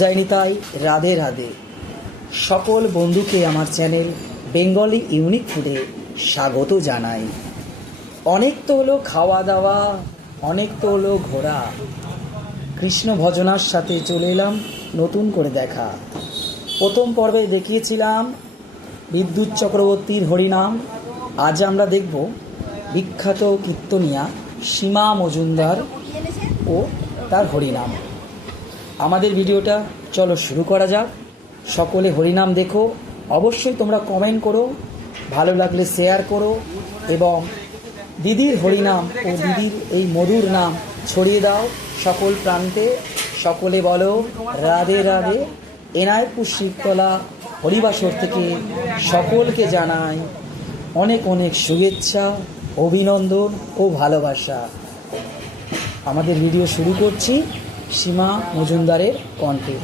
জয়নিতাই, রাধে রাধে। সকল বন্ধুকে আমার চ্যানেল বেঙ্গলি ইউনিক ফুডে স্বাগত জানাই। অনেক তো হলো খাওয়া দাওয়া, অনেক তো হলো ঘোরা, কৃষ্ণ ভজনার সাথে চলে এলাম নতুন করে দেখা। প্রথম পর্বে দেখিয়েছিলাম বিদ্যুৎ চক্রবর্তীর হরিনাম। আজ আমরা দেখব বিখ্যাত কীর্তনিয়া সীমা মজুমদার ও তার হরিনাম। আমাদের ভিডিওটা চলো শুরু করা যাক। সকলে হরিনাম দেখো, অবশ্যই তোমরা কমেন্ট করো, ভালো লাগলে শেয়ার করো এবং দিদির হরিনাম ও দিদির এই মধুর নাম ছড়িয়ে দাও সকল প্রান্তে। সকলে বলো রাধে রাধে। এনায়তপুর শিবতলা হরিবাসর থেকে সকলকে জানাই অনেক অনেক শুভেচ্ছা, অভিনন্দন ও ভালোবাসা। আমাদের ভিডিও শুরু করছি সীমা মজুমদারের কণ্ঠে।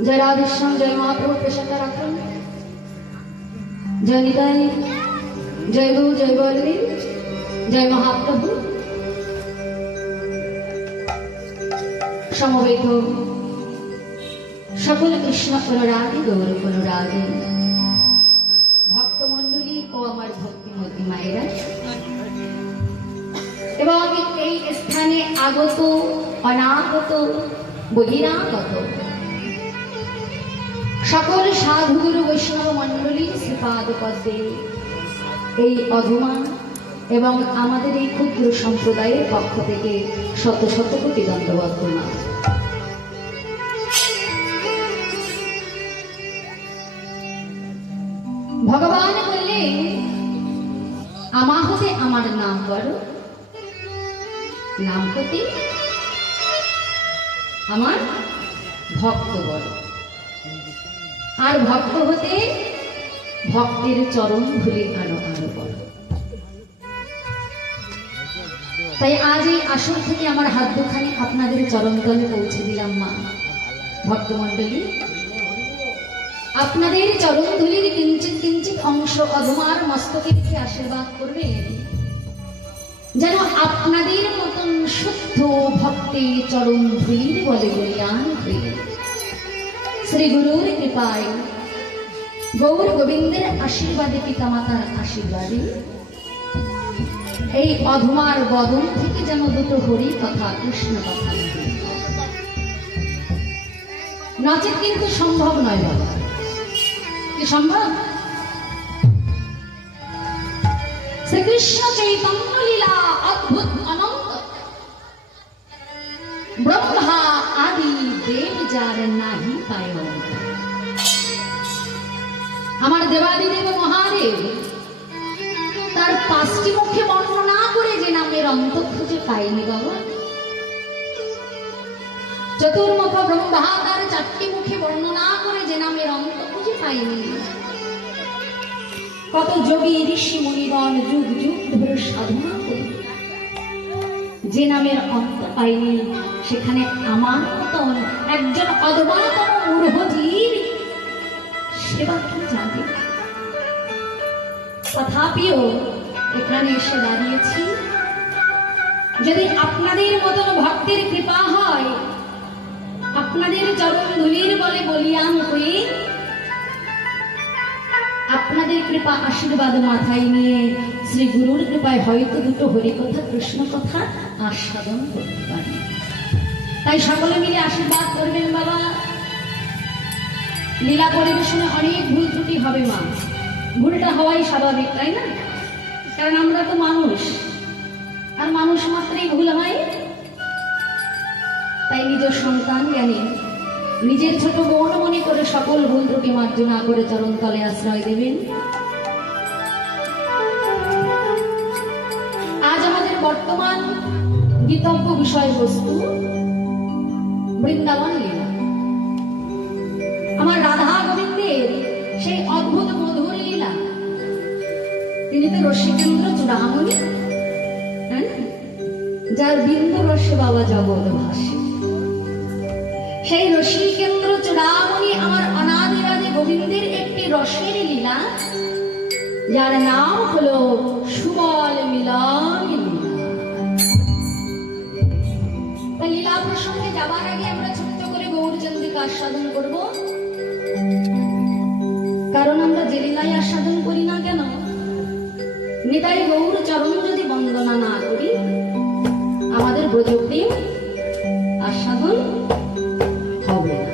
जय राधेश्याम, जय महाप्रभु प्रसन्न राखुन, जय निताई, जय गुरु, जय बलदेव, जय महाप्रभु। সমবেত সকল কৃষ্ণ অনুরাগী গৌর অনুরাগী ভক্তমণ্ডলী ও আমার ভক্তিমতী মায়েরা এবং এই স্থানে আগত অনাগত বহিরাগত সকল সাধুগুরু বৈষ্ণব মণ্ডলীর শ্রীপাদ পদ্মে এই অধমা এবং আমাদের এই ক্ষুদ্র সম্প্রদায়ের পক্ষ থেকে শত শত কোটি দণ্ডবত প্রণাম। ভগবান বললেন, আমা হতে আমার নাম করো, নাম হতে আমার ভক্ত বলো, আর ভক্ত হতে ভক্তের চরণ ধুলি আরো আরো বলো। তাই আজ এই আসর থেকে আমার হাত দুখানি আপনাদের চরণ তলে পৌঁছে দিলাম। মা ভক্তমণ্ডলী, আপনাদের চরণ ধুলির কিঞ্চিত কিঞ্চিত অংশ অধমার মস্তকে রেখে আশীর্বাদ করবেন, যেন আপনাদের মতন শুদ্ধ ভক্তের চরণ ধুলির বলে বলিয়ান হয়ে শ্রী গুরুর কৃপায়, গৌর গোবিন্দের আশীর্বাদে, পিতামাতার আশীর্বাদে এই অধমার বদন থেকে যেন দুটো হরি কথা, কৃষ্ণ কথা নাচে কিন্তু সম্ভব নয়। বাবা, কি সম্ভব? শ্রীকৃষ্ণ চৈতন্য লীলা অদ্ভুত অনন্ত, ব্রহ্মা আদি দেব যার নাহি পায়। আমার দেবাদিদেব মহাদেব তার 5টি মুখে বর্ণনা করে যে নামের অন্ত খুঁজে পাইনি। বাবা, চতুর্মুখ ব্রহ্মা তার 4টি মুখে বর্ণনা করে যে নামের অন্ত খুঁজে পাইনি। কত যোগী ঋষি মুনিগণ যুগ যুগ ধরে সাধনা করে যে নামের অন্ত পাইনি, সেখানে আমার মতন একজন অদ্বৈততম মূঢ়জীব সেবা কি জানে? তথাপিও এখানে এসে দাঁড়িয়েছি, যদি আপনাদের মতন ভক্তের কৃপা হয়, আপনাদের চরণ ধুলির বলে বলিয়ান হয়ে আপনাদের কৃপা আশীর্বাদ মাথায় নিয়ে শ্রী গুরুর কৃপায় হয়তো দুটো হরিকথা, কৃষ্ণ কথা আস্বাদন করতে পারি। তাই সকলে মিলে আশীর্বাদ করবেন। বাবা, লীলা পরিবেশনে অনেক ভুল ত্রুটি হবে। মা, ভুলটা হওয়াই স্বাভাবিক, তাই না? কারণ আমরা তো মানুষ, আর মানুষ মাত্রই ভুল হয়। তাই নিজের সন্তান জ্ঞানী, নিজের ছোট বোন মনে করে সকল ভুল ত্রুটি মার্জনা করে চরণ তলে আশ্রয় দেবেন। আজ আমাদের বর্তমান গীতব্য বিষয়বস্তু বৃন্দাবন লীলা। আমার রাধা গোবিন্দের সেই অদ্ভুত মধুর লীলা। তিনি তো রসিকেন্দ্র চূড়ামণি, যার বিন্দু রসে বাবা জগৎ ভাসে। সেই রসিকেন্দ্র চূড়ামণি আমার অনাদিরাদি গোবিন্দের একটি রসের লীলা, যার নাম হলো সুবল মিলন লীলা। তাই লীলা প্রসঙ্গে যাবার আগে আমরা ছোট্ট করে গৌরচন্দ্রিকা আস্বাদন করব। কারণ আমরা যে লীলায় আস্বাদন করি না কেন, নিতাই গৌর চরণ যদি বন্দনা না করি, আমাদের ব্রজপ্রেম আস্বাদন হবে না।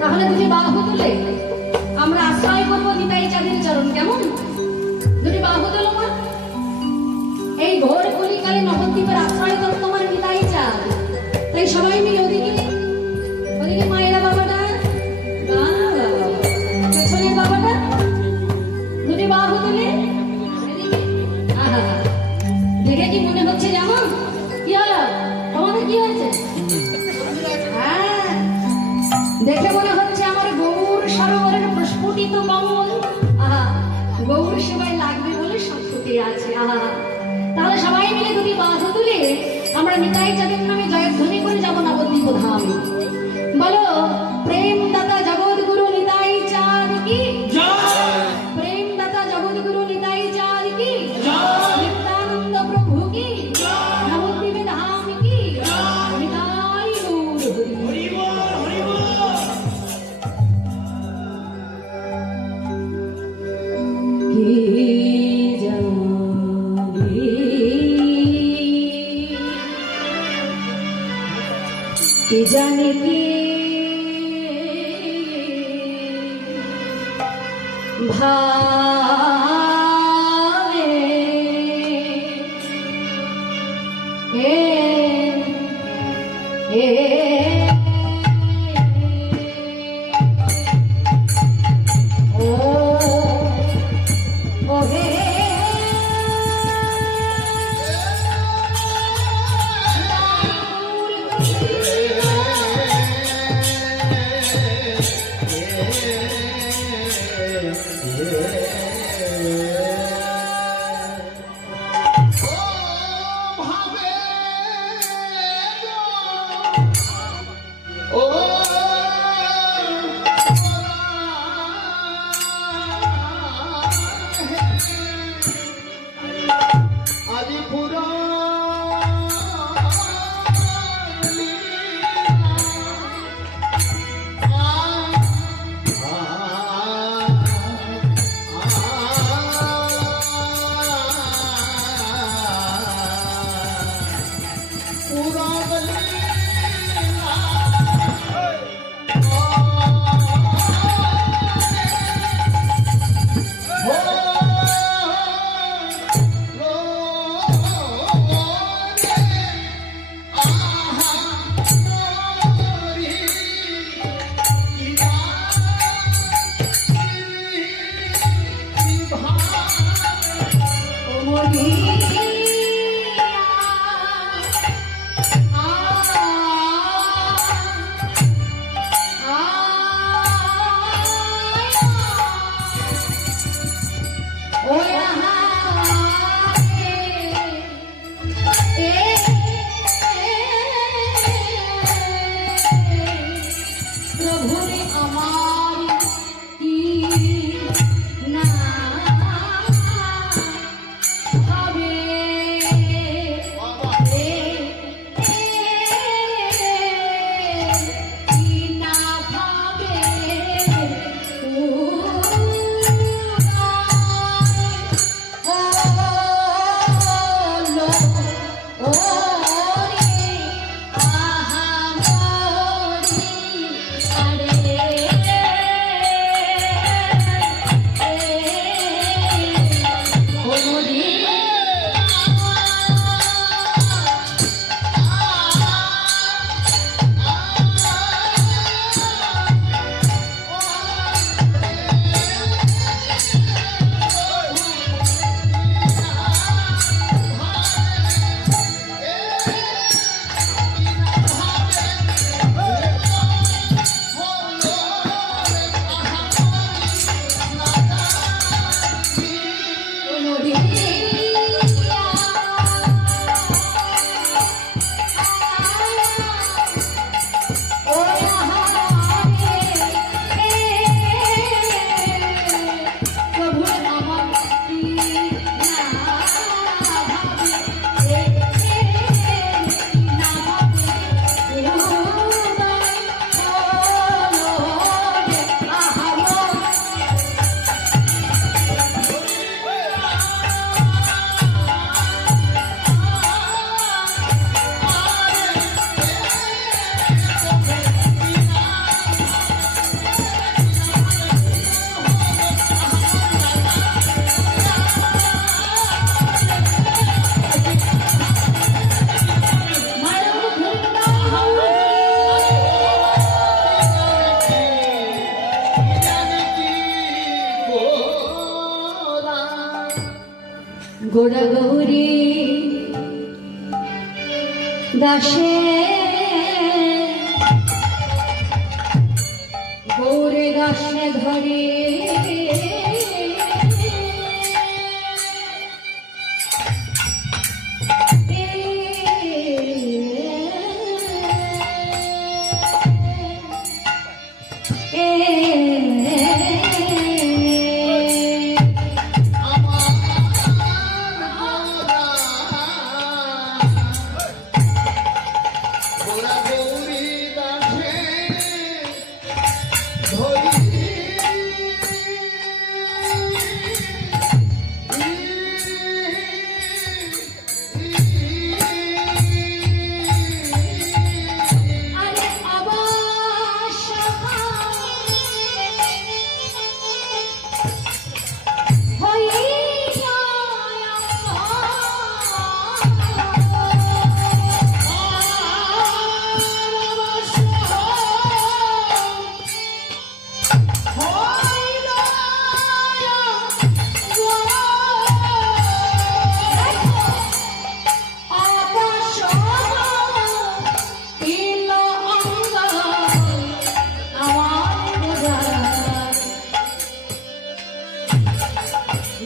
তাহলে দুটি বাহু তুলে আমরা আশ্রয় করবো নিতাই চাঁদের চরণ। কেমন? দুটি বাহু তুলো মা। এই ঘোর কলিকালে নবদ্বীপের আশ্রয় তো তোমার নিতাই চাঁদ। তাই সবাই মিলে ওদিকে ওদিকে মায়েরা বাবাটা, পেছনের বাবাটা, দুটি বাহু তুলে দেখে কি মনে হচ্ছে? যেমন কি হলো তোমাদের? কি হয়েছে? হ্যাঁ, দেখে মনে হচ্ছে আমার গৌর সরোবরের প্রস্ফুটিত কমল গৌর সেবায় লাগবে বলে সব ফুটে আছে। তাহলে সবাই মিলে দুটি বাহু তুলে আমরা নিতাই চাঁদের নামে জয়ধ্বনি করে যাবো নবদ্বীপ ধামে। বলো প্রেম দাতা জগৎগুরু নিতাই চাঁদ কি জয় প্রেম দাতা জগৎগুরু নিতাই চাঁদ কি জয় নিত্যানন্দ প্রভু কি জয় নবদ্বীপ ধাম কি নিতাই গৌর হরি। হরি বল হরি বল কে জানে কে জানে কে ভাবে এ ও ও হে গোড়া গৌরী দাসে গৌরে দাসে ধরে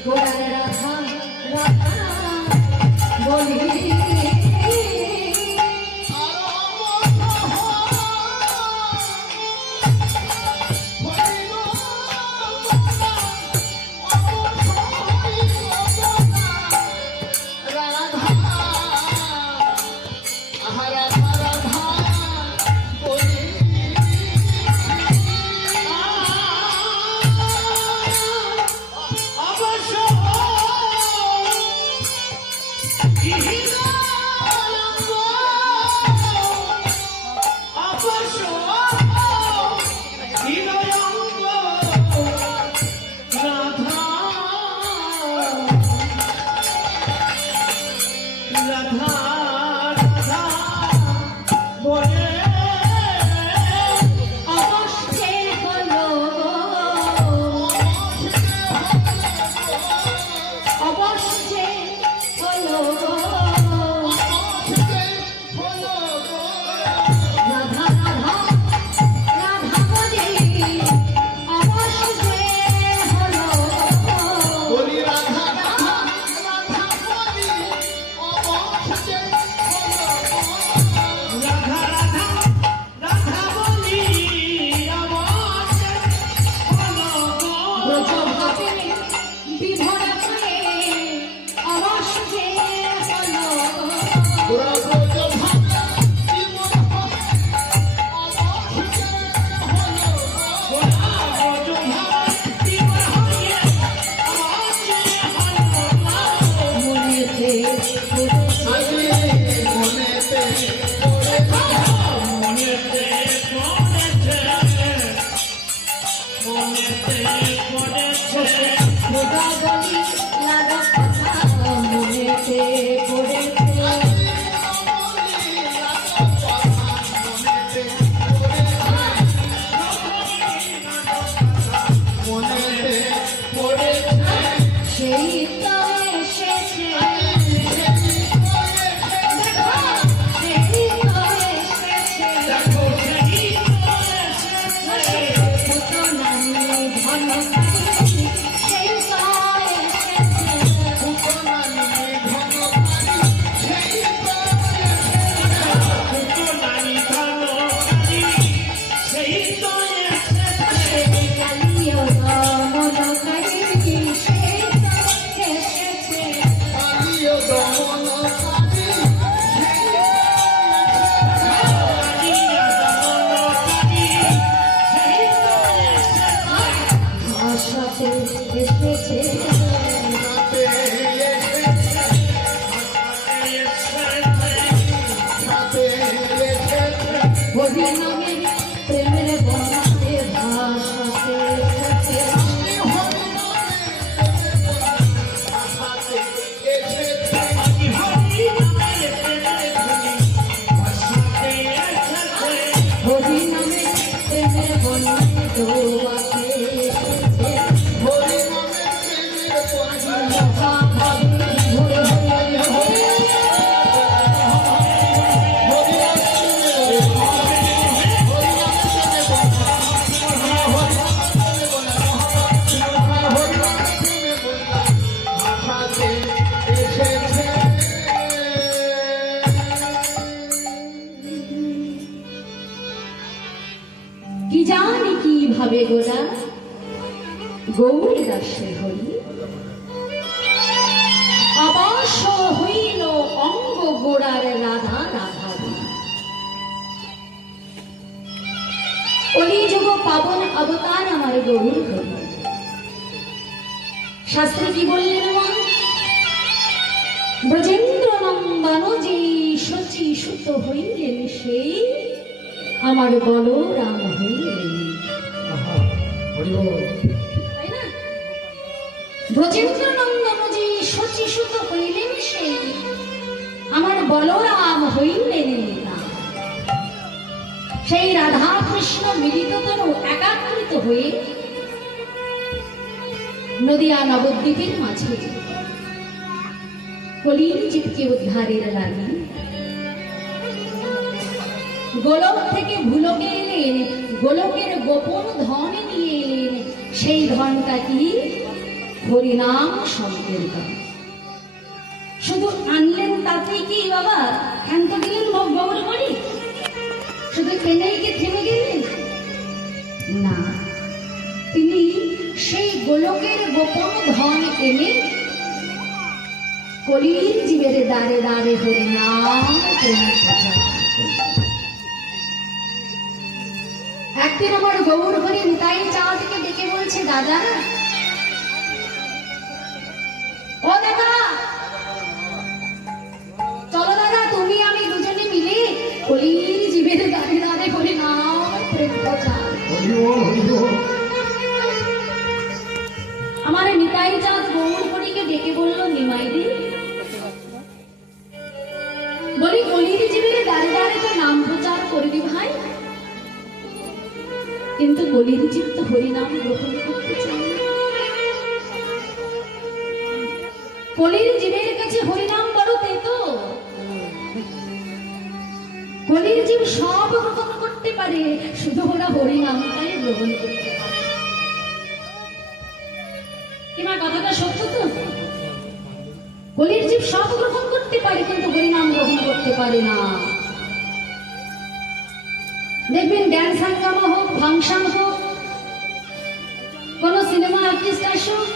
গোড়ার রাধা রাধা বলি কি জানি কিভাবে গোড়া গৌর দাসে হরি আবাস হইল অঙ্গ গোড়ার রাধা রাধা কলিযুগ পাবন অবতার আমার গৌর হরি। শাস্ত্রে কি বললেন মা? ব্রজেন্দ্র নন্দন যে শচী সুত হইলেন সেই আমার বলরাম হইলেন। তাই না? ব্রজেন্দ্র নন্দন যে শচী সুত হইলেন সেই আমার বলরাম হইলেন না। সেই রাধা কৃষ্ণ মিলিততর একাকৃত হয়ে নদিয়া নবদ্বীপের মাঝে কলির চিৎকে উদ্ধারের লাগি গোলক থেকে ভুলকে এলেন, গোলকের গোপন ধন নিয়ে এলেন। সেই ধনটা কি? হরিনাম সংকীর্তন। শুধু আনলেন তাতেই কি বাবা ক্ষান্ত দিলেন গৌর করি? শুধু এনেই কি থেমে গেলেন? না, তিনি সেই গোলকের গোপন ধন এনে কলির জীবের দ্বারে দ্বারে হরিনাম প্রেমের প্রচার করতেন। একদিন আমার গৌর হরি নিতাই চাঁদকে ডেকে বলছে, দাদা, ও দাদা, চলো দাদা, তুমি আমি দুজনে মিলে কলির জীবের দ্বারে দ্বারে হরিনাম প্রেম প্রচার। আমার নিতাই চাঁদ গৌর হরিকে ডেকে বলল, নিমাই দি, বলি কলির জীবের দ্বারে দ্বারে তো নাম প্রচার করবি ভাই, কিন্তু কলির জীব তো হরিনাম গ্রহণ করতে চায় না। কলির জীবের কাছে হরিনাম বড় তেতো। কলির জীব সব গ্রহণ করতে পারে, শুধু ওরা হরিনামটাই গ্রহণ করতে পারে। তোমার কথাটা সত্য তো? কলির জীব সব গ্রহণ করতে পারে, কিন্তু হরিনাম গ্রহণ করতে পারে না। দেখবেন ড্যান্স হাঙ্গামা হোক, ফাংশন হোক, কোন সিনেমা আর্টিস্ট আসুক,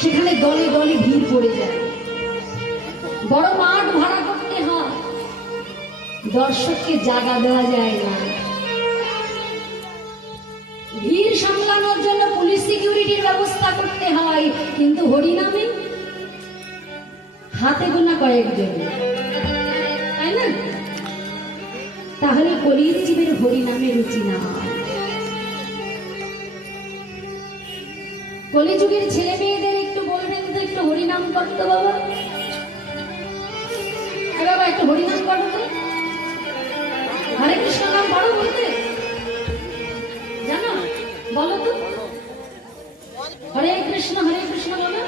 সেখানে দলে দলে ভিড় পড়ে যায়। বড় মাঠ ভাড়া করতে হয়, দর্শককে জায়গা দেওয়া যায় না। ভিড় সামলানোর জন্য পুলিশ সিকিউরিটির ব্যবস্থা করতে হয়, কিন্তু হরিনামে হাতে গোনা কয়েকজন, তাই না? তাহলে কলির জীবের হরিনামে রুচি না। কলিযুগের ছেলে মেয়েদের একটু বলবেন তো, একটু হরিনাম করতো বাবা। বাবা একটু হরিনাম করো তো, হরে কৃষ্ণ নাম বড় বলতে জানো? বলো তো, হরে কৃষ্ণ বলো,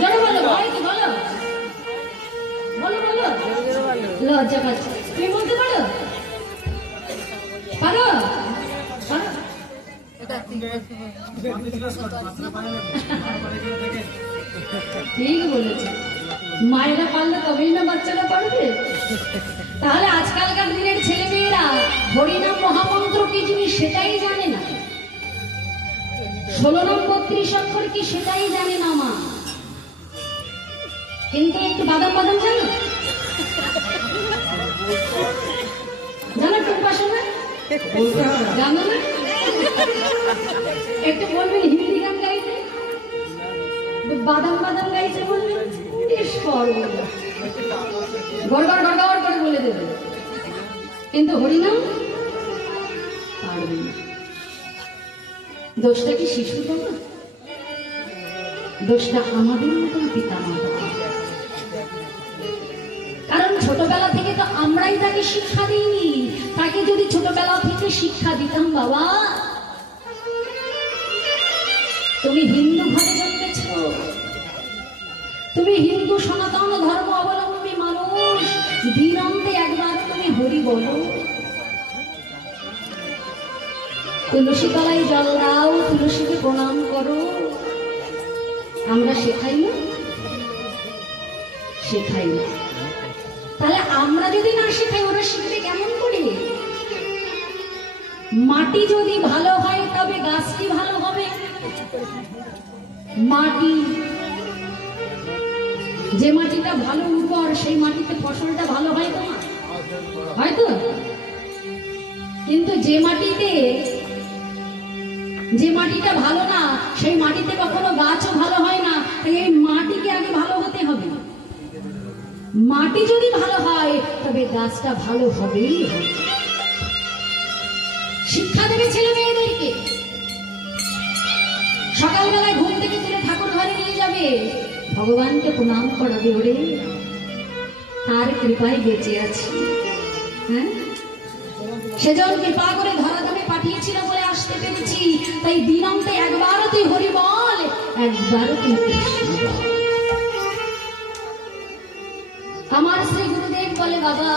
জোরে বলো, ভয় কি বলো, বলো বলো, লজ্জা পাচ্ছে। তুমি বলতে পারো? পারো? পারো? ঠিক বলেছে, মায়েরা পারলে তবেই না বাচ্চারা পারবে। তাহলে আজকালকার দিনের ছেলে মেয়েরা হরিনাম মহামন্ত্র কি জিনিস সেটাই জানে না, 16 নাম 32 অক্ষর কি সেটাই জানে না মা। কিন্তু একটু বাদাম বাদাম জানো? জানো টুম্পা শোনা? জানো না? একটু বলবেন হিন্দি গান গাইতে, বাদাম বাদাম গাইতে বলবেন, গড়গড় গড়গড় করে বলে দেবে, কিন্তু হরিনাম পারবে না। দোষটা কি শিশু বাবা? দোষটা আমাদের মতন পিতা মাতা। কারণ ছোটবেলা থেকে তো আমরাই তাকে শিক্ষা দিইনি। তাকে যদি ছোটবেলা থেকে শিক্ষা দিতাম, বাবা তুমি হিন্দু ঘরে জন্মেছ, তুমি হিন্দু সনাতন ধর্ম অবলম্বী মানুষ, দিন অন্তে একবার তুমি হরি বলো, তুলসী তলায় জল দাও, তুলসীকে প্রণাম করো। আমরা শেখাই না, শেখাই না। তাহলে আমরা যদি না শেখাই, ওরা শিখবে কেমন করে? মাটি যদি ভালো হয় তবে গাছটি ভালো হবে। মাটি, যে মাটিটা ভালো উর্বর, সেই মাটিতে ফসলটা ভালো হয় তো না? হয়তো। কিন্তু যে মাটিটা ভালো না, সেই মাটিতে কখনো গাছও ভালো হয় না। এই মাটিকে আগে ভালো হতে হবে। মাটি যদি ভালো হয় তবে গাছটা ভালো হবেই হবে। শিক্ষা দেবে ছেলে মেয়েদেরকে। সকালবেলায় ঘুম থেকে তুলে ঠাকুর ঘরে নিয়ে যাবে, ভগবানকে প্রণাম করাবে, ওরে তার কৃপায় বেঁচে আছি। হ্যাঁ, সেজন কৃপা করে ধরাধামে পাঠিয়েছিল বলে আসতে পেরেছি। তাই দিন অন্তে একবারও তুই হরি বল, একবারও তুই কৃষ্ণ বল। আমার শ্রী গুরুদেব বলে, বাবা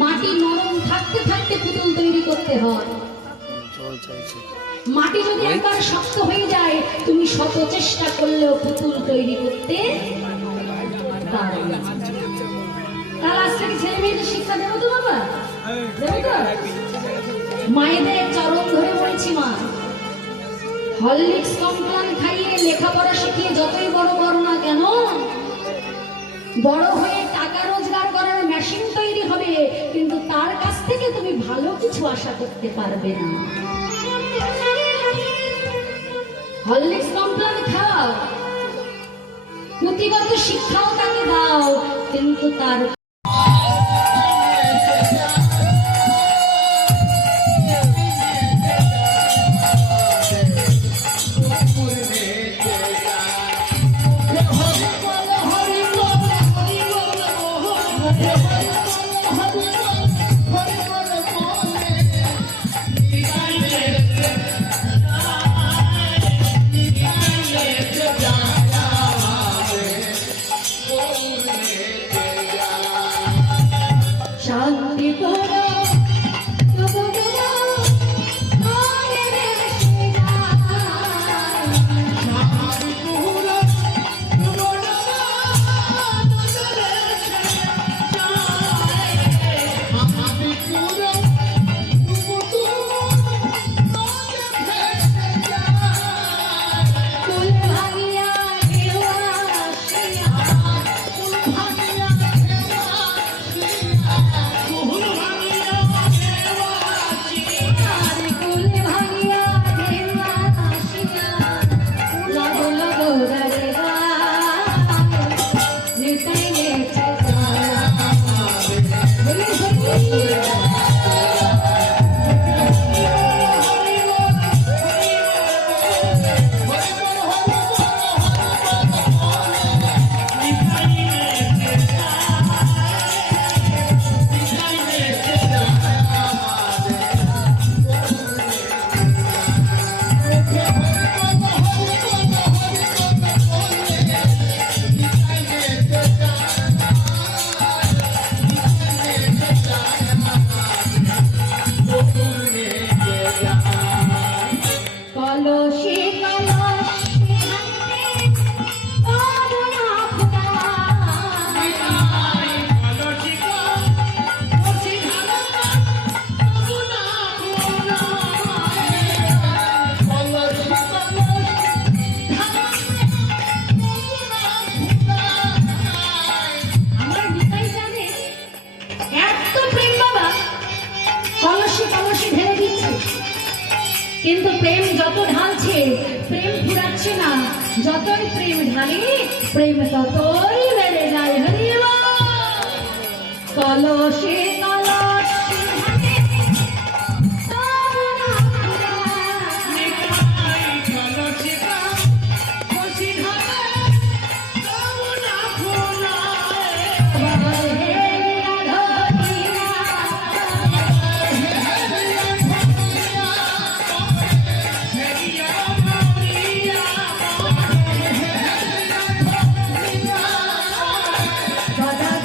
মাটি নরম থাকতে থাকতে পুতুল তৈরি করতে হয়। মাটি যদি একবার শক্ত হয়ে যায়, তুমি শত চেষ্টা করলেও পুতুল তৈরি করতে পারবে না। তাহলে আজ থেকে ছেলে মেয়েদের শিক্ষা দেবো তো বাবা, দেবো তো? মায়েদের চরণ ধরে বলছি, মা, হরলিক্স কমপ্লান খাইয়ে লেখাপড়া শিখিয়ে যতই বড় করো না কেন, বড় হয়ে টাকা রোজগার করার মেশিন তৈরি হবে, কিন্তু তার কাছ থেকে তুমি ভালো কিছু আশা করতে পারবে না। হরলিক্স কমপ্লান খাও, পুঁথিগত শিক্ষাও তাকে দাও, কিন্তু তার শান্তি করো, তবু করো, মায়ের কুল ভাঙিয়া দেওয়া আসিয়া, কুল ভাঙিয়া দেওয়া আসিয়া, লাগো লাগো রে নিতাই নেছে বলি বলি কলসি কলসি হাতে পাবনা ফুটা, আমার নিতাই জানে এত প্রেম বাবা, কলসি কলসি ঢেলে দিচ্ছে, কিন্তু প্রেম যত ঢালছে প্রেম ফুরাচ্ছে না, যতই প্রেম ঢালি প্রেম ততই বেড়ে যায়। হরি বল। কলসি কলসি হাতে পাবনা ফুটা, হে রাধা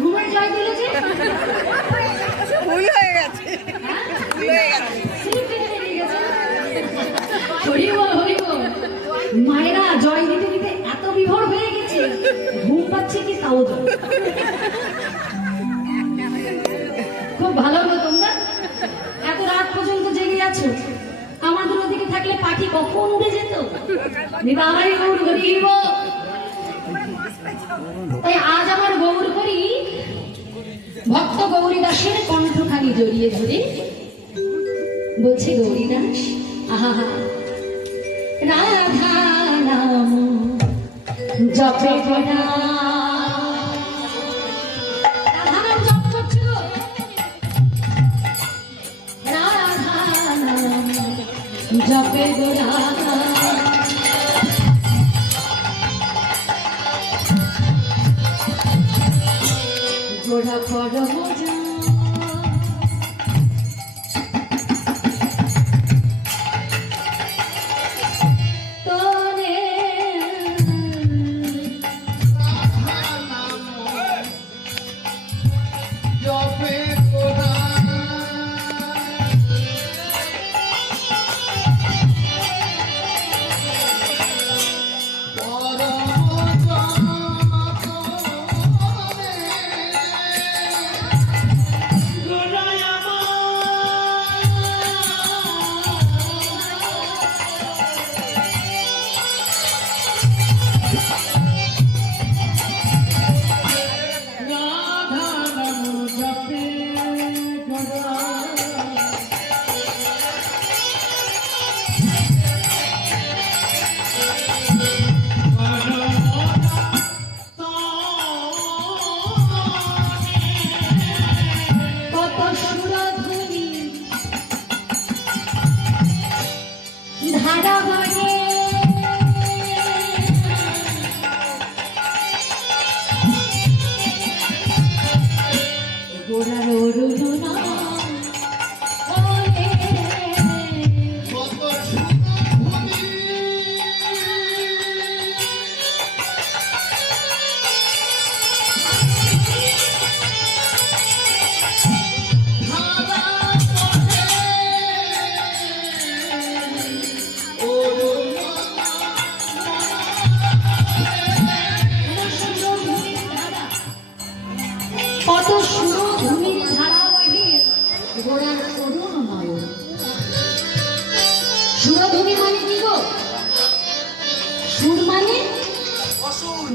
ঘুমের জয় দিয়েছে, ভুল হয়ে গেছে, ভুল হয়ে গেছে। হরি বল হরি বল। মায়েরা জয় দিতে দিতে এত বিভোর হয়ে গেছে, ঘুম পাচ্ছে কি তাও তো। খুব ভালো হলো তোমরা এত রাত পর্যন্ত জেগে আছো। আমাদের ওদিকে থাকলে পাখি কখন উড়ে যেত। নিতাই গৌর হরিব। তাই আজ আমার গৌর হরি ভক্ত গৌরী দাসের কণ্ঠখানি জড়িয়ে ধরে বলছে, গৌরী দাস আহা রাধা নাম জপে গোরা। রাধা নাম জপ করছিল, রাধা নাম জপে গোরা। গোরা বড় মজা তোরে কত সুরধুনির ধারাবাহিক গোড়ার করুণ নয়ন। সুরধুনি মানে কি গো? সুর মানে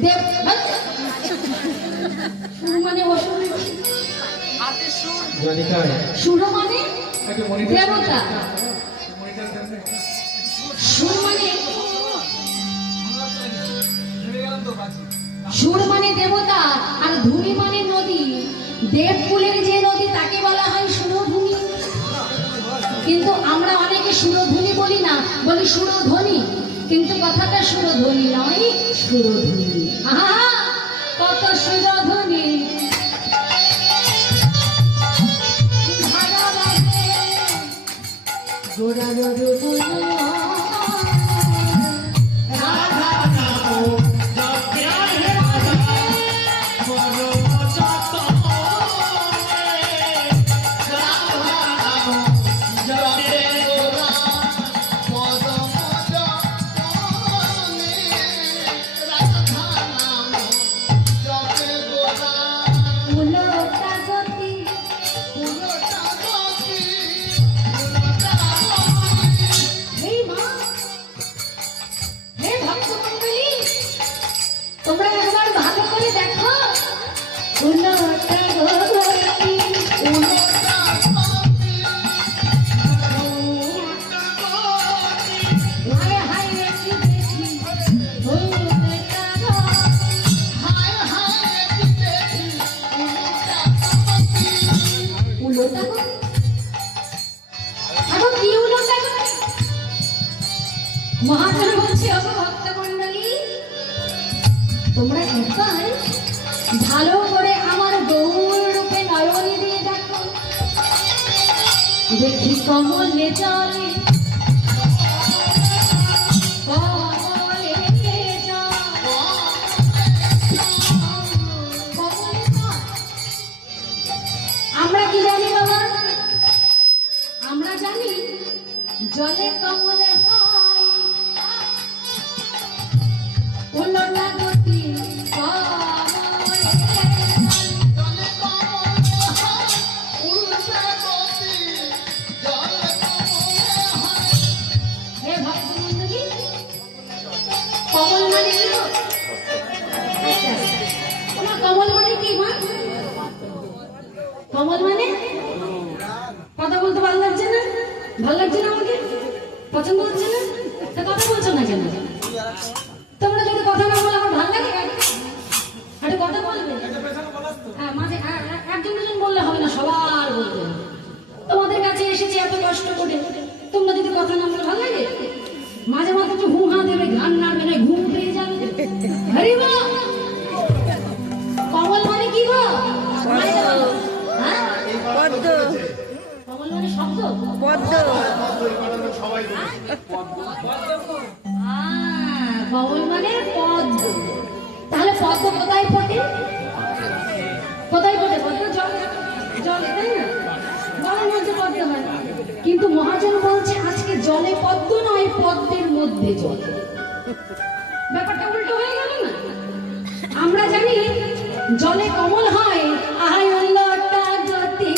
দেব, সুর মানে অসুর, সুর মানে দেবতা, সুর মানে সুর মানে দেবতা, আর ধুনি মানে নদী। দেবকুলের যে নদী তাকে বলা হয় সুরধুনি। কিন্তু আমরা অনেকে সুরধুনি বলি না, বলি সুরধ্বনি। কিন্তু কথাটা সুরধ্বনি নয়, সুরধুনি। আহা কত সুরধ্বনি গোড়া তোমরা একবার ভালো করে দেখো, মহাজন বলছে ভক্ত মন্ডলী, তোমরা একবার ভালো করে আমার গৌর রূপে নয়নী দিয়ে দেখো, দেখি কমলে জলে আমরা কি জানি বাবা? আমরা জানি জলে কমলে হয় পছন্দ হচ্ছে না? তা কথা বলছো না কেন? তোমরা যদি কথা না বলো আমার ভালো লাগে? একটা কথা বলবে? হ্যাঁ, মাঝে একজন দুজন বললে হবে না, সবার বলতে হবে। তোমাদের কাছে এসেছি এত কষ্ট করে, তোমরা যদি কথা না বলে ভালো লাগে? মাঝে মাঝে একটু হুঁ হাঁ দেবে, গান নামবে না, ঘুম পেয়ে যাবে। হরি বল। কমল মানে কি গো? মাইনে বলো। হ্যাঁ? পদ্ম কমল মানে শব্দ? পদ্ম কমল মানে পদ্ম। তাহলে পদ্ম কোথায় ফোটে? কোথায় ফোটে? পদ্ম জল, জল, তাই না? জলের মধ্যে পদ্ম হয়। কিন্তু মহাজন বলছে আজকে জলে পদ্ম নয়, পদ্মের মধ্যে জল। ব্যাপারটা উল্টো হয়ে গেল না? আমরা জানি জলে কমল হয়, আহাই উল্লটা জ্যোতি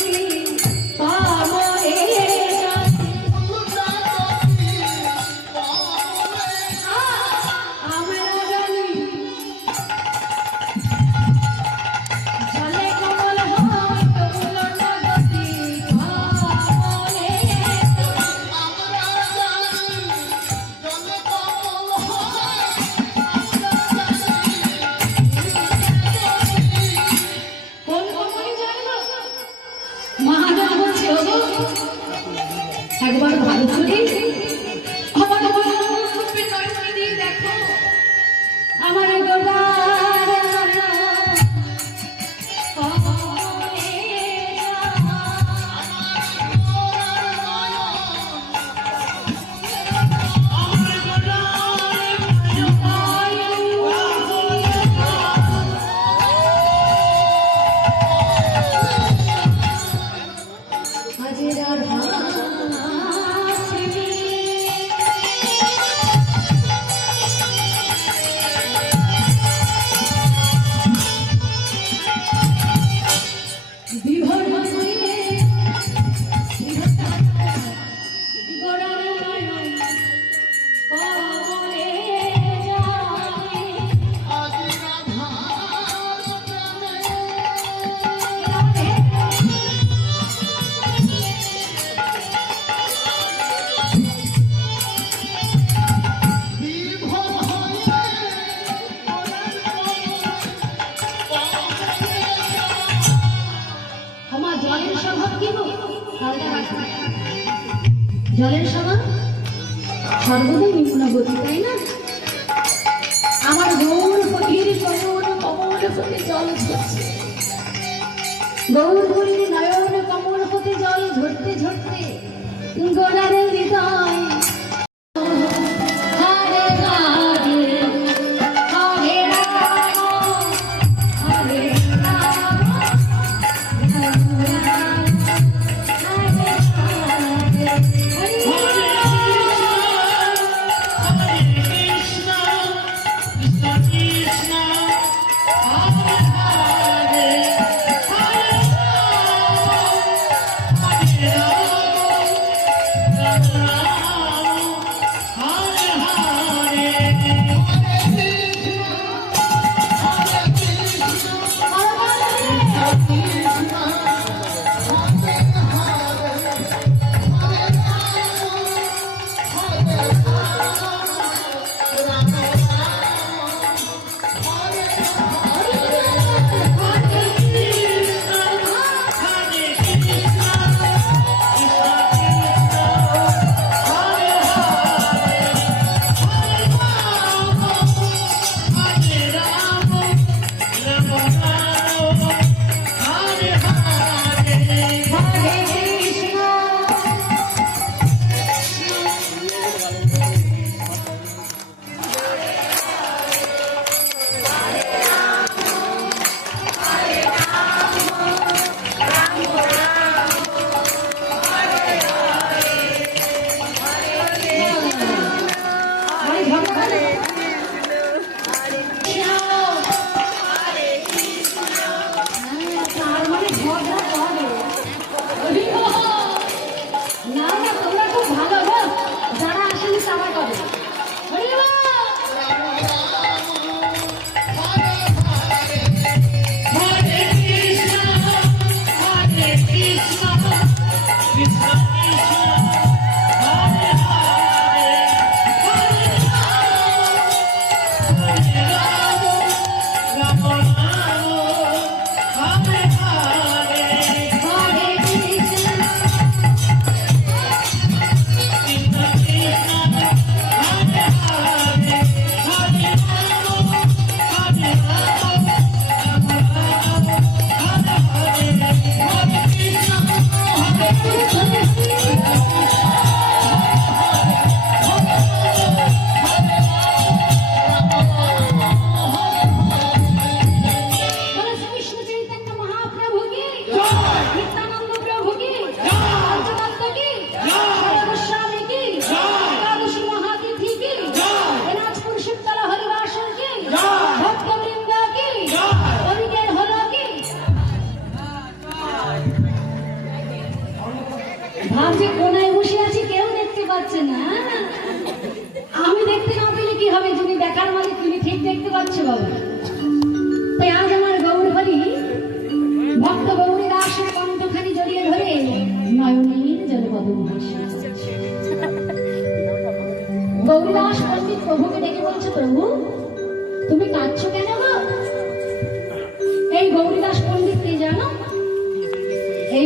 কমলে জ্যোতি। আমরা জানি জলে কমল হয়, উল্লটা জ্যোতি কমলে কোন কমলে জানবো? মহাজন বলছে ওগো একবার ভালো করে আমার রূপের নয়ন দিয়ে দেখো, আমার গোলার কমলে আজ রাধা প্রেমী বিভোর হয়ে গোড়ার নয়ন কমলে যায়। আমার জলের স্বভাব কি গো? হালকা রাখা। জলের স্বভাব সর্বদাই নিম্ন গতি, তাই না? আমার গৌর পথির নয়ন কমল হতে জল ঝরছে, গৌর পথির নয়ন কমল হতে জল ঝরতে ঝরতে গোলার হৃদয় হরে রাধে, হরে রাম, হরে রাম, রাম রাম, হরে রাধে, হরে Krishna, Krishna Krishna, Hare Hare, Hare Rama, Hare Rama, Rama Rama.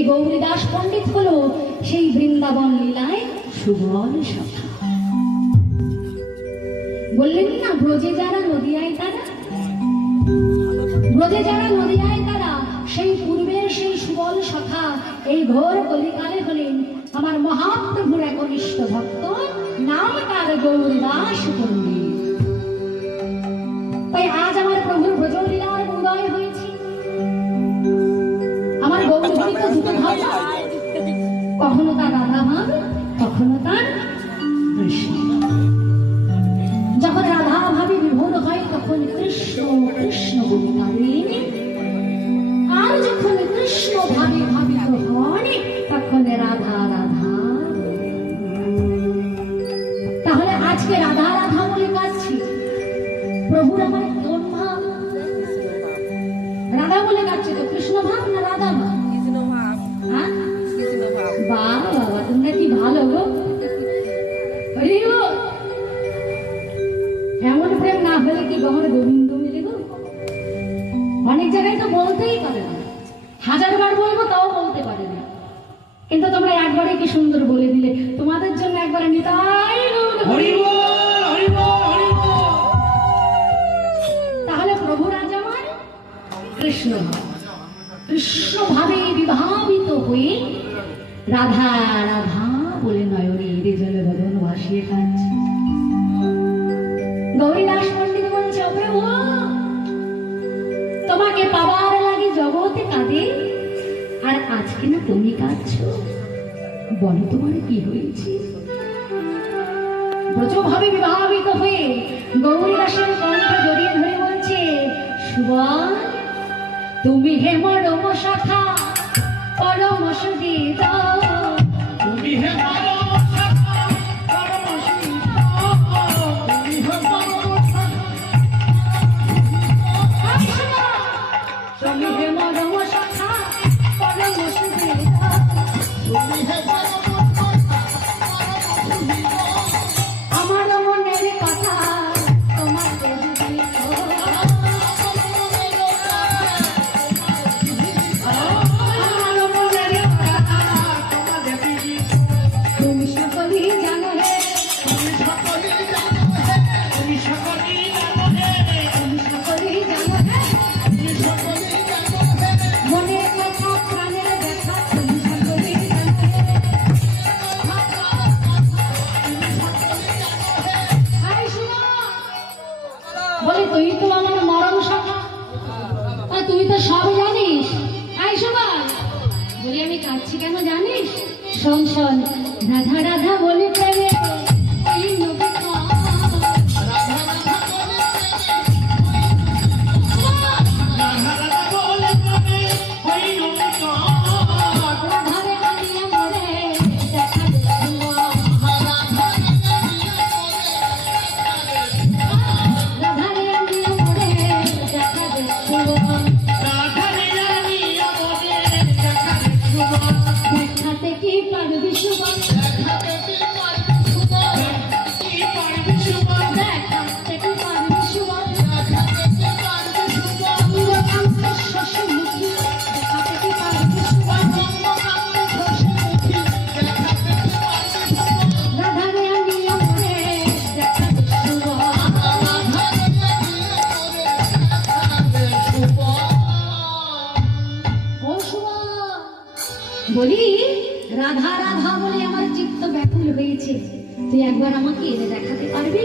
Gouridas পণ্ডিত হলো সেই বৃন্দাবন লীলায় সুবল সখা। বললেন না, ব্রজে যারা নদিয়ায় তারা, ব্রজে যারা নদিয়ায় তারা, সেই পূর্বের সেই সুবল সখা এই ঘোর কলিকালে হলেন আমার মহাপ্রভুর একনিষ্ঠ ভক্ত, নাম তার গৌরীদাস পণ্ডিত। তাই আজ আমার প্রভুর ব্রজলীলার উদয় হয়েছে। আমার গৌরহরি তো দুটো ভাব, কখনো তার রাধা ভাব, কখনো তার কৃষ্ণ। যখন রাধা ভাবে বিভোর হয় তখন কৃষ্ণ কৃষ্ণ বলে কাঁদেন, আর যখন কৃষ্ণ ভাবে ভাবিত হন তখন রাধা রাধা। তাহলে আজকে রাধা রাধা বলে কাঁদছি, প্রভুর আমার কোন ভাব? রাধা বলে কাঁদছে তো কৃষ্ণ ভাব না রাধা ভাব? হ্যাঁ, বাবা বাবা তোমরা কি ভালো গো। এমন প্রেম না হলে কি গহর গোবিন্দ মিলে গো? অনেক জায়গায় তো বলতেই পারে না, 1000 বার বলবো তাও বলতে পারে না, কিন্তু তোমরা একবারে কি সুন্দর বলে দিলে। তোমাদের জন্য একবারে নিতাই গৌর হরি বল, হরি বল, হরি বল। তাহলে প্রভু রাজ আমার কৃষ্ণ, কৃষ্ণ ভাবে বিভাবিত হয়ে রাধা রাধা বলে নয়নে জলে বদন ভাসিয়ে কাঁদছে। গৌরীদাস পণ্ডিত বলছে, ও প্রভু, তোমাকে পাবার লাগে জগতে কাঁদে, আর আজকে না তুমি কাঁদছো, বলো তোমার কি হয়েছে? ব্রজভাবে বিভাবিত হয়ে গৌরীদাসের কণ্ঠ জড়িয়ে ধরে বলছে, সুবল তুমি হে মরম শাখা পরম সুধীর, তুমি হে পরম সখা, পরম সুধীর, তুমি হে পরম সখা, তুমি হে মরম শাখা পরম সুধীর, তুমি হে পরম আমার মনের কথা তোমাকে দিই, আমার মনের কথা তুমি সকলেই জানো হে, তুমি সকলেই জানো হে, তুমি সকলেই জানো হে, তুমি সকলেই জানো হে, তুমি সকলেই জানো হে, মনের কথা প্রাণের ব্যথা তুমি সকলেই জানো হে। হাই শুনো, বলি তুই তো আমার মরণ সখা, আর তুই তো সব জানিস। হাই শোনা, বলি আমি কাঁদছি কেন জানিস? শোন শোন, রাধা রাধা বলে প্রেমে ওই নবী রাধা রাধা বলে প্রেমে ওই নৌকা, রাধারে আনিয়া মরে দেখা দেখুয়া, রাধারে আনিয়া মরে দেখা দেখুয়া, রাধারে রানিয়া বলে দেখা দেখুবা, দেখাতে কি পারবি সুবল, দেখাতে কি পারবি সুবল, কি পারবি সুবল, দেখাতে কি পারবি সুবল, দেখাতে কি পারবি সুবল, চন্দ্রকান্তের শশীমুখী দেখাতে কি পারবি সুবল, চন্দ্রকান্তের শশীমুখী দেখাতে কি পারবি সুবল, রাধারে আনিয়া মরে দেখা দেখুয়া। রাধারে রানিয়া বলে দেখাতে সুবল। ও সুবল, বলি রাধা রাধা বলে আমার চিত্ত ব্যাকুল হয়েছে, তুই একবার আমাকে এনে দেখাতে পারবি?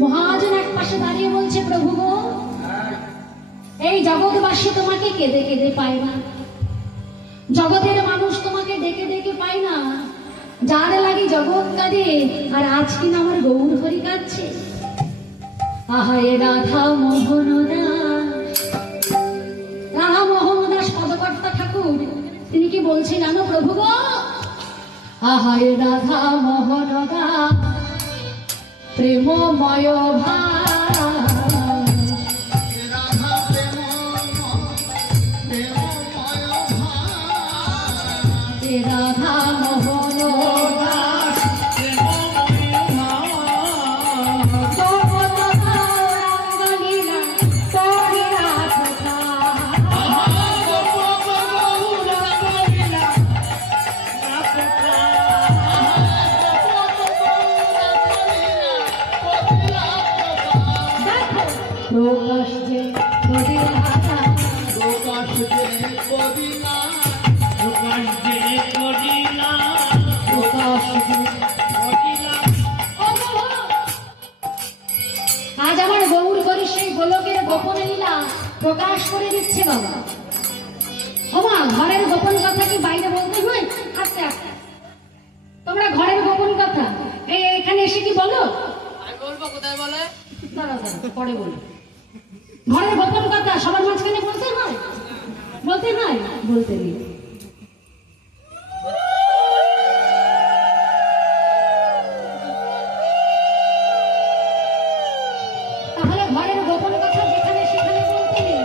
মহাজন এক পাশে দাঁড়িয়ে বলছে, প্রভু গো, এই জগৎবাসী তোমাকে কেঁদে কেঁদে পায় না, জগতের মানুষ তোমাকে ডেকে ডেকে পায় না, যার লাগে জগৎ কাঁদে, আর আজ কিনা আমার গৌর হরি কাঁদছে। আহায় রাধা মোহন দাস, রাধা মোহন দাস পদকর্তা ঠাকুর তিনি কি বলছেন জানো প্রভু গো? আহায় রাধা মোহন দাস প্রেমময় ভাব, রাধা প্রেমময় ভাব, রাধা মোহন দাস প্রেমময় ভাব, জগৎ গৌরাঙ্গলীলা করিয়া কথা, গৌরাঙ্গ প্রকাশ যে করিলা প্রকাশ যে করিলা প্রকাশ যে করিলা প্রকাশ যে করিলা আজ আমার গৌর করি সেই গোলকের গোপন লীলা প্রকাশ করে দিচ্ছে বাবা। ওমা, ঘরের গোপন কথা কি বাইরে বলতে হয়? আস্তে আস্তে তোমরা ঘরের গোপন কথা এখানে এসে কি বলো? বলবো কোথায় বলে? দাঁড়াও দাঁড়াও, পরে বলো। ঘরের গোপন কথা সবার মাঝখানে বলতে হয়? বলতে হয়? বলতে নেই। তাহলে ঘরের গোপন কথা যেখানে সেখানে বলতে নেই।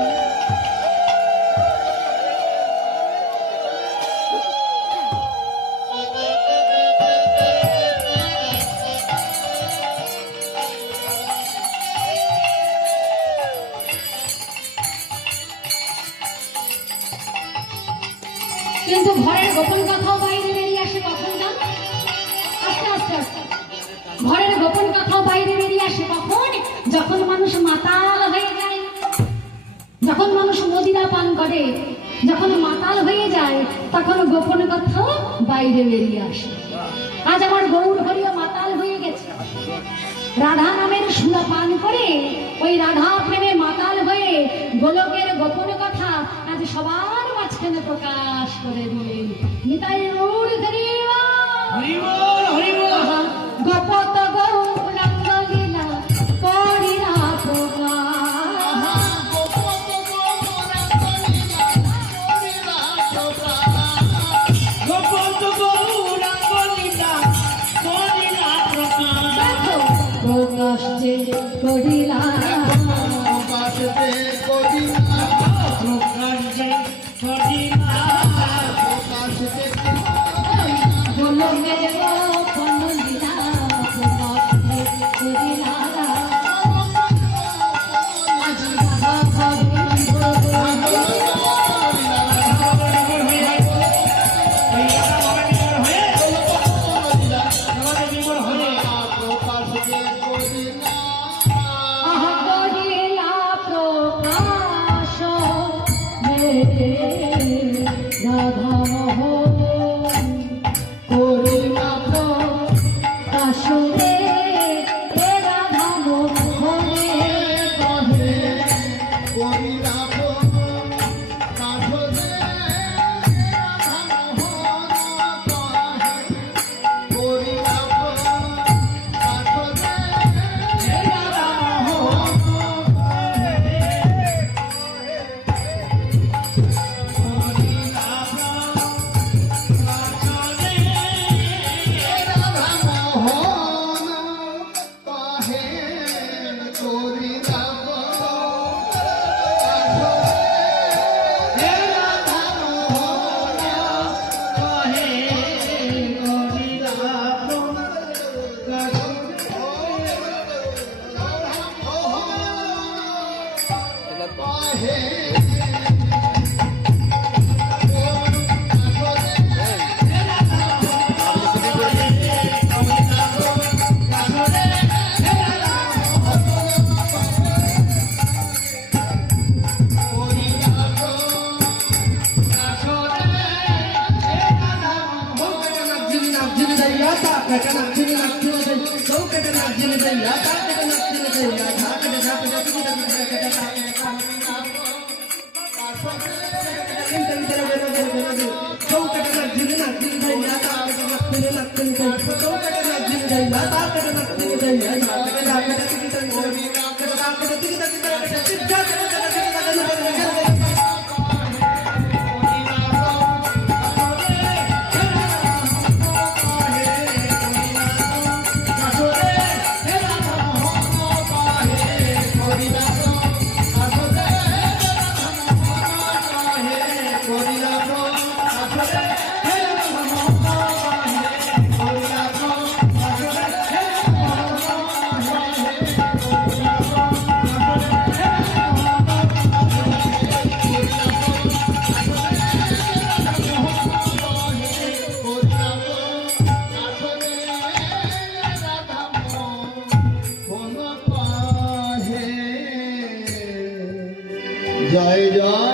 কিন্তু ঘরের গোপন কথাও বাইরে বেরিয়ে আসে কখন জান? আস্তে আস্তে আস্তে ঘরের গোপন কথাও বাইরে বেরিয়ে আসে কখন? যখন মানুষ মাতাল হয়ে যায়, যখন মানুষ মদিরা পান করে, যখন মাতাল হয়ে যায় তখন গোপন কথাও বাইরে বেরিয়ে আসে। আজ আমার গৌর হরিও মাতাল হয়ে গেছে, রাধা নামের সুরা পান করে ওই রাধা প্রেমে মাতাল হয়ে গোলকের গোপন কথা আজ সবার মাঝখানে প্রকাশ করে দিলেন। নিতাই গৌর হরিবা হরিবল হরিবল গোপত গৌরাঙ্গ লীলা করিলা প্রকাশ। গোপত গৌরাঙ্গ লীলা করিলা প্রকাশ দেখো, প্রকাশ যে করিলা প্রকাশ যে করিলা প্রকাশ যে করিলা প্রকাশ যে গোলকের গোপন লীলা প্রকাশ যে করিলা। আজ রাধা করিলা প্রকাশ রাধা মোহন করিলা প্রকাশ রে রাধা মোহনে কহে হরিবল জয় জয়